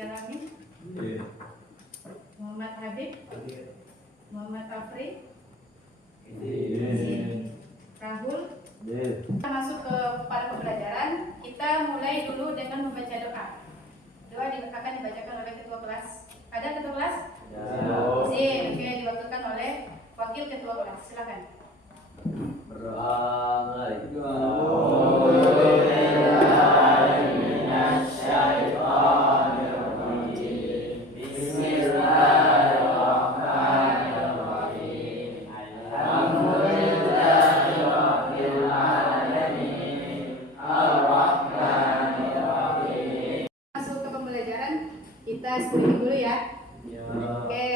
Jalami, Muhammad Habib, Muhammad Afri, Rahul. Kita masuk kepada pembelajaran. Kita mulai dulu dengan membaca doa. Doa akan dibacakan oleh ketua kelas. Ada ketua kelas? Ya. Oke, diwakilkan oleh wakil ketua kelas. Silakan. Kita screening dulu ya. Oke.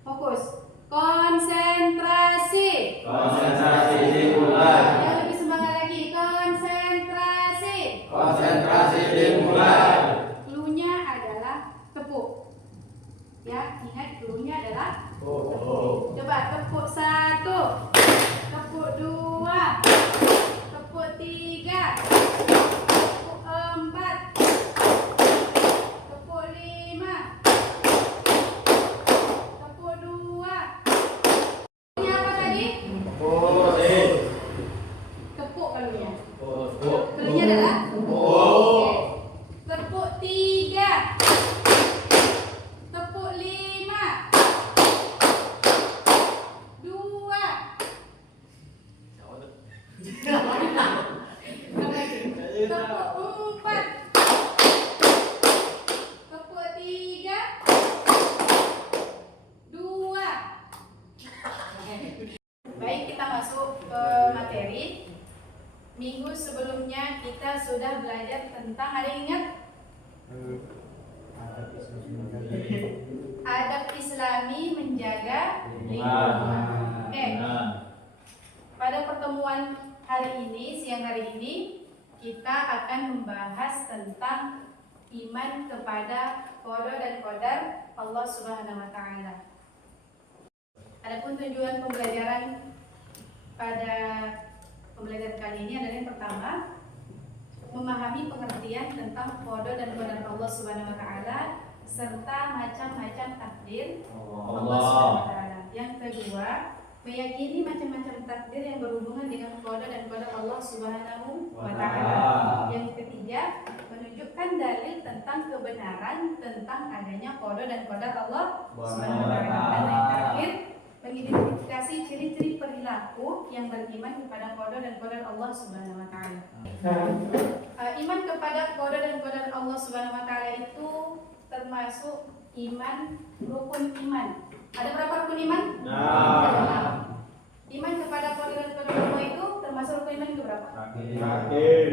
Fokus. Konsentrasi. Konsentrasi dimulai. Yang lebih semangat lagi. Konsentrasi. Konsentrasi dimulai. Cluenya adalah tepuk. Ya, ingat cluenya adalah tepuk. Coba tepuk 1, tepuk 2, tepuk 3, tepuk 4. Tepuk 3, tepuk 5, 2, tepuk 4, tepuk 3, 2. Baik, kita masuk ke materi. Minggu sebelumnya kita sudah belajar tentang, ada yang ingat? Adab Islami menjaga lingkungan. Pada pertemuan hari ini, siang hari ini, kita akan membahas tentang iman kepada qada dan qadar Allah Subhanahu wa taala. Adapun tujuan pembelajaran pada pembelajaran kali ini adalah yang pertama, memahami pengertian tentang qada dan qadar Allah Subhanahu wa taala serta macam-macam takdir Allah Subhanahu wa taala. Yang kedua, meyakini macam-macam takdir yang berhubungan dengan qada dan qadar Allah Subhanahu wa taala. Yang ketiga, menunjukkan dalil tentang kebenaran tentang adanya qada dan qadar Allah Subhanahu wa taala. Dan yang terakhir, mengidentifikasi ciri-ciri perilaku yang beriman kepada qada dan qadar Allah Subhanahu wa taala. Iman kepada qada dan qadar Allah Subhanahu wa taala itu termasuk iman rukun iman. Ada berapa rukun iman? Iman kepada qada dan qadar Allah itu termasuk rukun iman itu berapa?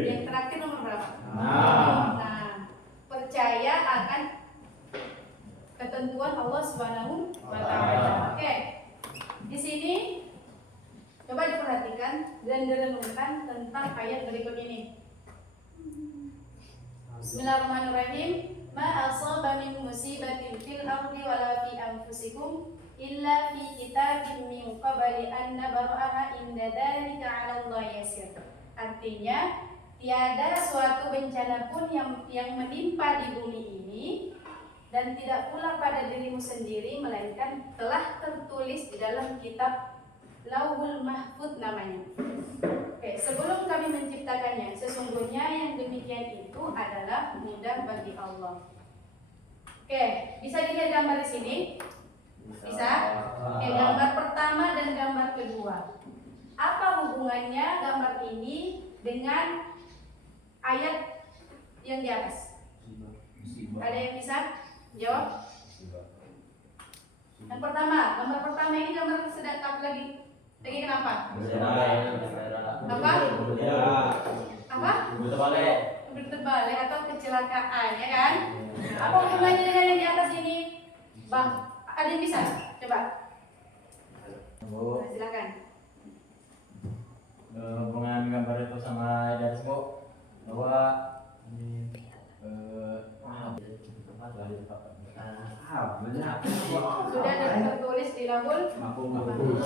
Yang terakhir nomor berapa? Nah, percaya akan ketentuan Allah Subhanahu wa taala. Oke. Di sini coba diperhatikan dan direnungkan tentang ayat berikut ini. Bismillahirrahmanirrahim. Ma asaba min musibatin fil ardi wala fi anfusikum illa fi kitabim min qabli an nabra'aha inna dzalika 'ala Allah yasir. Artinya, tiada suatu bencana pun yang menimpa di bumi ini dan tidak pula pada dirimu sendiri, melainkan telah tertulis di dalam kitab Lauhul Mahfuz namanya. Oke, sebelum kami menciptakannya, sesungguhnya yang demikian itu adalah mudah bagi Allah. Oke, bisa dilihat gambar di sini? Bisa? Oke, gambar pertama dan gambar kedua. Apa hubungannya gambar ini dengan ayat yang di atas? Ada yang bisa jawab? Yang pertama, gambar pertama ini gambar sedang apa lagi? Lagi kenapa? Apa? Apa? Terbalik atau kecelakaan, ya kan? Apa hubungannya dengan yang di atas ini? Bang, ada yang bisa? Coba. Nah, silakan. Hubungan gambar itu sama dari semua bahwa sudah tertulis di Lauhul Mahfuz.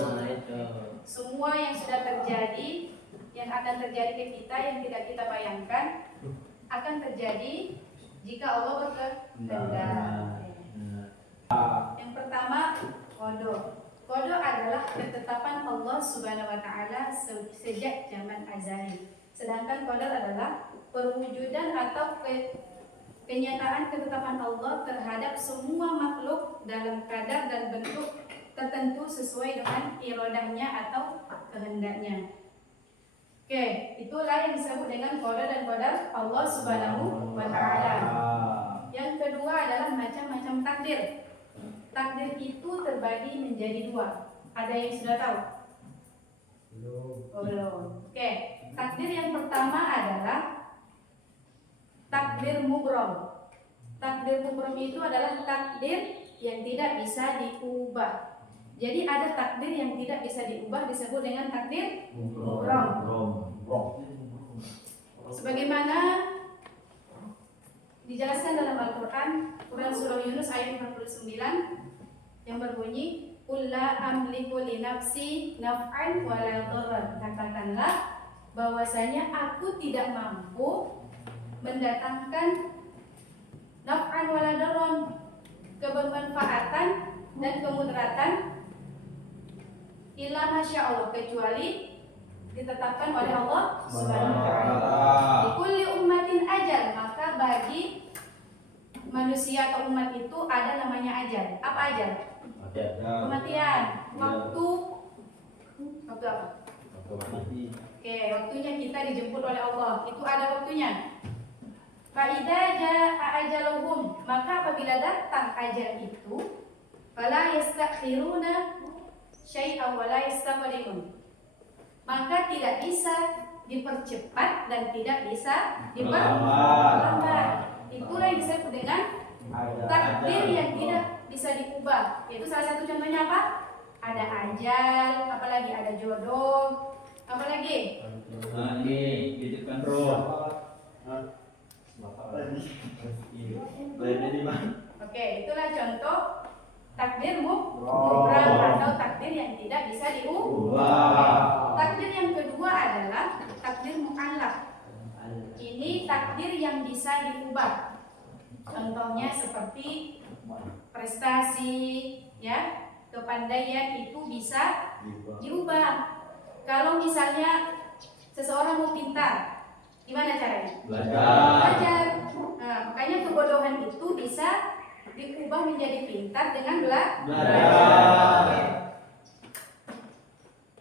Semua yang sudah terjadi, yang akan terjadi ke kita yang tidak kita bayangkan akan terjadi jika Allah berkehendak. Yang pertama, qada. Qada adalah ketetapan Allah Subhanahu wa taala sejak zaman azali. Sedangkan qadar adalah perwujudan atau kenyataan ketetapan Allah terhadap semua makhluk dalam kadar dan bentuk tertentu sesuai dengan iradahnya atau kehendaknya. Oke, itulah yang disebut dengan qada dan qadar Allah Subhanahu wa taala. Yang kedua adalah macam-macam takdir. Takdir itu terbagi menjadi dua. Ada yang sudah tahu? Belum. Oke, takdir yang pertama adalah takdir mubrom. Takdir mubrom itu adalah takdir yang tidak bisa diubah. Jadi ada takdir yang tidak bisa diubah disebut dengan takdir mubrom. Sebagaimana dijelaskan dalam Al-Quran, Quran Surah Yunus ayat 49 yang berbunyi, "Qul la amliku li nafsi naf'an wa la dharran." Katakanlah bahwasanya aku tidak mampu mendatangkan naf'an wa la dharran, kebermanfaatan dan kemudaratan, illa masya Allah, kecuali ditetapkan oleh Allah Subhanahu wa taala. Di kulli ummatin ajal, maka bagi manusia atau umat itu ada namanya ajal. Apa ajal? Kematian. Waktu apa? Oke, waktunya kita dijemput oleh Allah. Itu ada waktunya. Fa idza jaa ajaluhum, maka apabila datang ajal itu, fala yastakhiruna syai'an wa la yastaqdimun, maka tidak bisa dipercepat dan tidak bisa diperlambat. Itulah yang disebut dengan takdir yang tidak bisa diubah. Yaitu salah satu contohnya apa? Ada ajal, apalagi ada jodoh, apalagi? Hidupkan roh. Oke, itulah contoh takdir mubram atau takdir yang tidak bisa diubah. Takdir yang kedua adalah takdir mu'allaq. Ini takdir yang bisa diubah. Contohnya seperti prestasi, ya, kepandaian itu bisa diubah. Kalau misalnya seseorang mau pintar, gimana caranya? Belajar. Nah, makanya kebodohan itu bisa diubah menjadi pintar dengan belajar.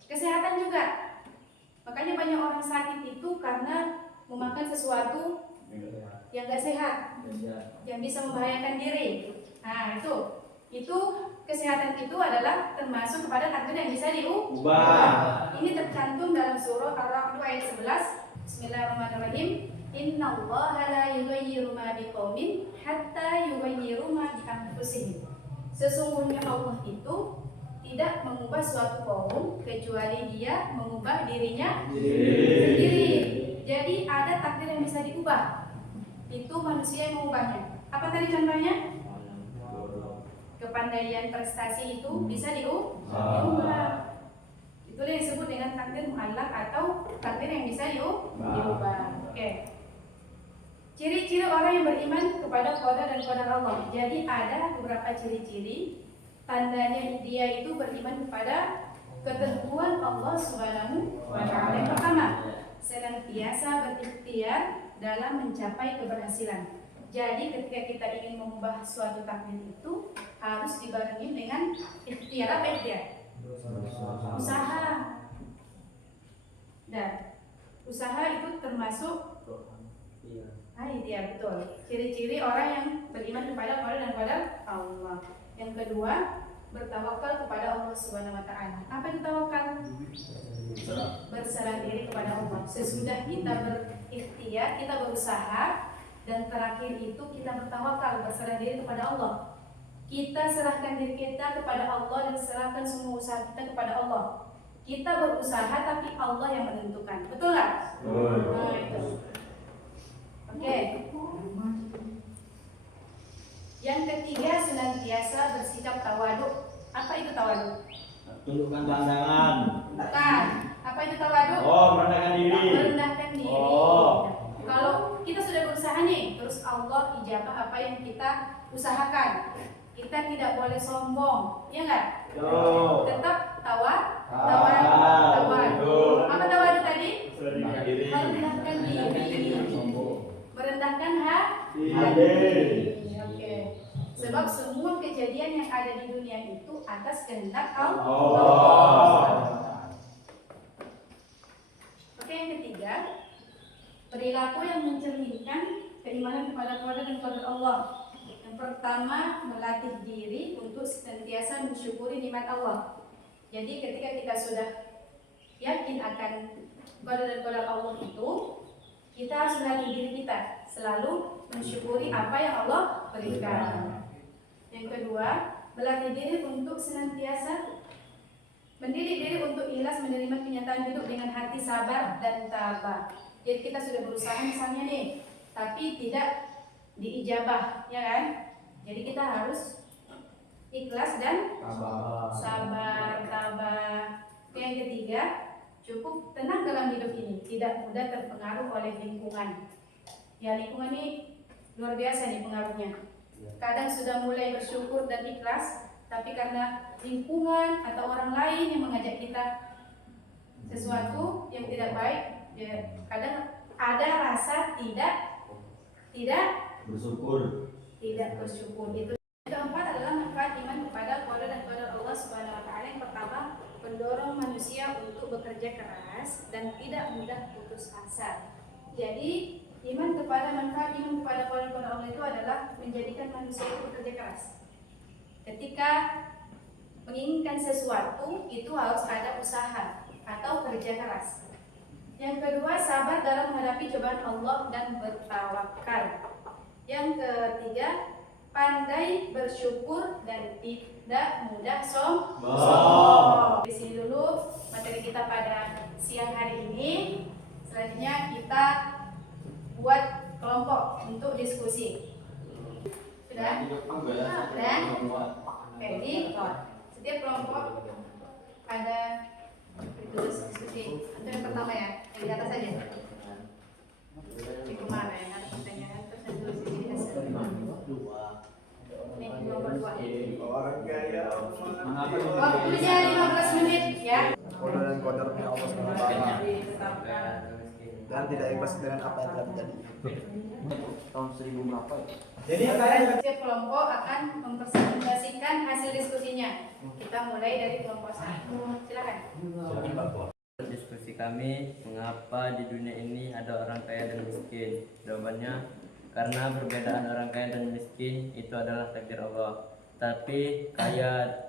Kesehatan juga. Makanya banyak orang sakit itu karena memakan sesuatu yang gak sehat, yang bisa membahayakan diri. Nah, itu kesehatan itu adalah termasuk kepada takdir yang bisa diubah. Ini tercantum dalam surah Ar-Ra'd ayat 11. Bismillahirrahmanirrahim. Innallaha la yughayyiru ma biqaumin hatta yughayyiru ma bi anfusihim. Sesungguhnya Allah itu tidak mengubah suatu kaum kecuali dia mengubah dirinya sendiri. Jadi ada takdir yang bisa diubah. Itu manusia yang mengubahnya. Apa tadi contohnya? Kepandaian prestasi itu bisa diubah. Itulah yang disebut dengan takdir mu'allaq atau takdir yang bisa diubah. Oke. Ciri-ciri orang yang beriman kepada qada dan qadar Allah. Jadi ada beberapa ciri-ciri tandanya dia itu beriman kepada ketentuan Allah Subhanahu wa taala. Yang pertama, senantiasa berikhtiar dalam mencapai keberhasilan. Jadi ketika kita ingin mengubah suatu takdir itu harus dibarengi dengan ikhtiar. Apa ikhtiar? Usaha. Dan usaha itu termasuk ikhtiar, betul. Ciri-ciri orang yang beriman kepada qada dan qadar Allah. Yang kedua, bertawakal kepada Allah Subhanahu wa taala. Apa itu tawakal? Berserah diri kepada Allah. Sesudah kita berikhtiar, kita berusaha, dan terakhir itu kita bertawakal, berserah diri kepada Allah. Kita serahkan diri kita kepada Allah dan serahkan semua usaha kita kepada Allah. Kita berusaha tapi Allah yang menentukan. Betul nggak? Nah, itu. Oke. Yang ketiga, senantiasa bersikap tawaduk. Apa itu tawaduk? Tundukkan pandangan. Bukan. Apa itu tawaduk? Merendahkan diri. Merendahkan diri. Kalau kita sudah berusaha nih, terus Allah ijabah usahakan. Kita tidak boleh sombong, ya nggak? Tetap tawar. Apa tawar tadi? Merendahkan diri. Merendahkan hati. Oke. Sebab semua kejadian yang ada di dunia itu atas kehendak Allah. Oke, yang ketiga, perilaku yang mencerminkan keimanan kepada Tuhan dan kepada Allah. Yang pertama, melatih diri untuk senantiasa mensyukuri nikmat Allah. Jadi ketika kita sudah yakin akan qadar dan qadar Allah itu, kita harus melatih diri kita selalu mensyukuri apa yang Allah berikan. Yang kedua, melatih diri untuk senantiasa mendidik diri untuk ikhlas menerima kenyataan hidup dengan hati sabar dan tabah. Jadi kita sudah berusaha misalnya nih, tapi tidak diijabah, ya kan? Jadi kita harus ikhlas dan sabar, tabah. Yang ketiga, cukup tenang dalam hidup ini, tidak mudah terpengaruh oleh lingkungan. Ya, lingkungan ini luar biasa nih pengaruhnya. Kadang sudah mulai bersyukur dan ikhlas, tapi karena lingkungan atau orang lain yang mengajak kita sesuatu yang tidak baik, ya kadang ada rasa tidak Bersyukur. bersyukur. Itu keempat adalah manfaat iman kepada qadar dan qadar Allah Subhanahu wa taala. Yang pertama, mendorong manusia untuk bekerja keras dan tidak mudah putus asa. Jadi iman kepada manfaat iman kepada qadar dan qadar Allah itu adalah menjadikan manusia itu bekerja keras. Ketika menginginkan sesuatu itu harus ada usaha atau kerja keras. Yang kedua, sabar dalam menghadapi cobaan Allah dan bertawakal. Yang ketiga, pandai bersyukur dan tidak mudah sombong. Di sini dulu materi kita pada siang hari ini. Selanjutnya kita buat kelompok untuk diskusi. Sudah? Sudah? Jadi setiap kelompok ada tulis diskusi. Itu yang pertama ya, yang di atas aja. Di kemarin ada pertanyaan terus yang tulis di sini hasil. Ini nomor 2. Waktunya 15 menit ya. Qadar dan qadarnya Allah SWT dan tidak ikhlas dengan apa yang telah terjadi. Tahun 1000 berapa ya? Jadi Setiap kelompok akan mempresentasikan hasil diskusinya. Kita mulai dari kelompok 1. Silakan. Diskusi kami, mengapa di dunia ini ada orang kaya dan miskin? Jawabannya, karena perbedaan orang kaya dan miskin itu adalah takdir Allah. Tapi kaya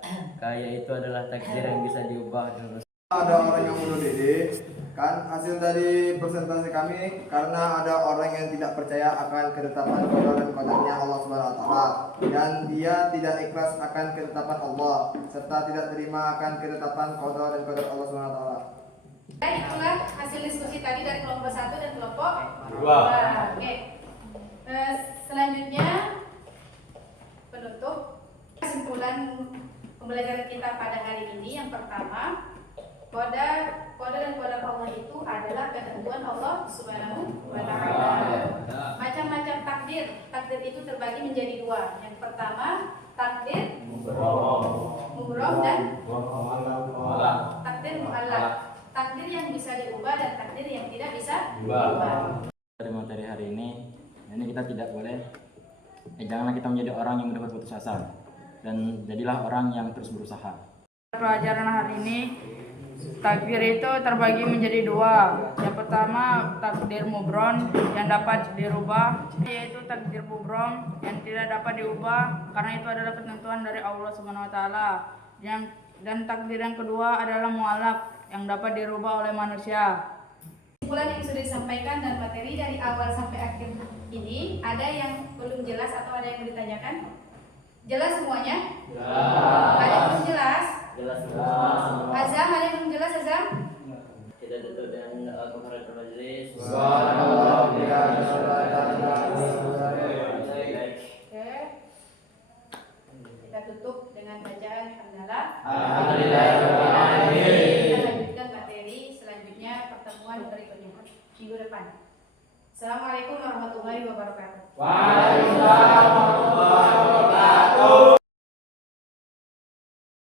itu adalah takdir yang bisa diubah dengan ada orang yang bunuh diri. Kan hasil dari presentasi kami, karena ada orang yang tidak percaya akan ketetapan qadar dan qadarnya Allah Subhanahu wa taala dan dia tidak ikhlas akan ketetapan Allah serta tidak terima akan ketetapan qadar dan qadar Allah Subhanahu wa taala. Dan itulah hasil diskusi tadi dari kelompok 1 dan kelompok 2. Oke. Selanjutnya penutup kesimpulan pembelajaran kita pada hari ini. Yang pertama, qadar dan qadar Allah itu adalah ketentuan Allah Subhanahu wa taala. Macam-macam takdir. Takdir itu terbagi menjadi 2. Yang pertama, takdir mubrom dan takdir mu'allaq. Takdir yang bisa diubah dan takdir yang tidak bisa diubah. Dari materi hari ini kita tidak boleh janganlah kita menjadi orang yang mudah putus asa dan jadilah orang yang terus berusaha. Pelajaran hari ini, takdir itu terbagi menjadi 2. Yang pertama, takdir mubrom yang dapat dirubah, yaitu takdir mubrom yang tidak dapat diubah karena itu adalah ketentuan dari Allah Subhanahu wa taala. Dan takdir yang kedua adalah mu'allaq yang dapat dirubah oleh manusia. Kesimpulan yang sudah disampaikan dan materi dari awal sampai akhir ini, ada yang belum jelas atau ada yang ditanyakan? Jelas semuanya? Ada yang belum jelas? jelas semua. Azam, ada yang belum jelas Azam? Kita tutup dengan doa kafaratul majelis. Oke. Kita tutup dengan bacaan hamdalah. Kita lanjutkan materi selanjutnya pertemuan berikutnya minggu depan. Assalamualaikum warahmatullahi wabarakatuh. Waalaikumsalam.